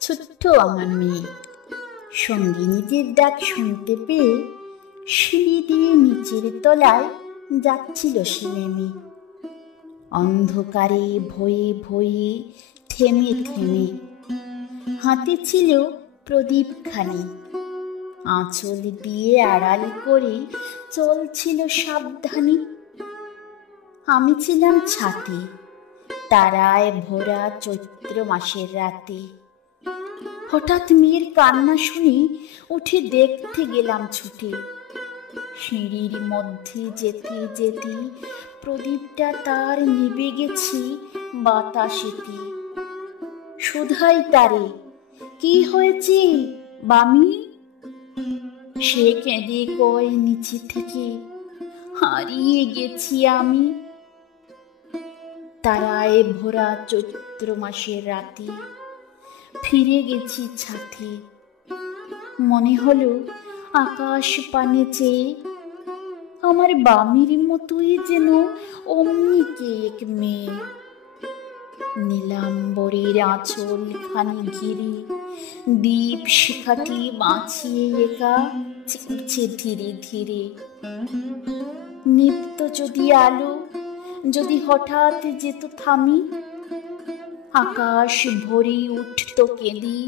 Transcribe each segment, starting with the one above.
ছোট্ট আমার মেয়ে সঙ্গিনীদের ডাক শুনতে পেয়ে সিঁড়ি দিয়ে নিচের তলায় যাচ্ছিল সে নেমে। অন্ধকারে ভয়ে ভয়ে থেমে থেমে হাতে ছিল প্রদীপখানি, আঁচল দিয়ে আড়াল করে চলছিল সাবধানে। আমি ছিলাম ছাতে, তারায় ভরা চৈত্র মাসের রাতে। হঠাৎ মেয়ের কান্না শুনে উঠে দেখতে গেলাম ছুটে। সিঁড়ির মধ্যে যেতে যেতে প্রদীপটা তার নিভে গেছে বাতাসেতে। শুধাই তারে, কি হয়েছে বামি? সে কেঁদে কয় নিচে থেকে, হারিয়ে গেছি আমি। তারায় ভরা চৈত্র মাসের রাতে ফিরে গেছি ছাতে। মনে হলো আকাশ পানে চেয়ে আমার বামির মতোই যেন অমনি কে এক মেয়ে। নীলাম্বরের আঁচল খানি ঘিরে দীপ শিখাটি বাঁচিয়ে একা চিপছে ধীরে ধীরে। নিত্য যদি আলো যদি হঠাৎ যেত থামি, আকাশ ভরে উঠত কেঁদে,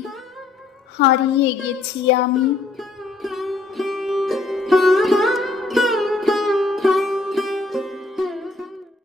হারিয়ে গেছি আমি।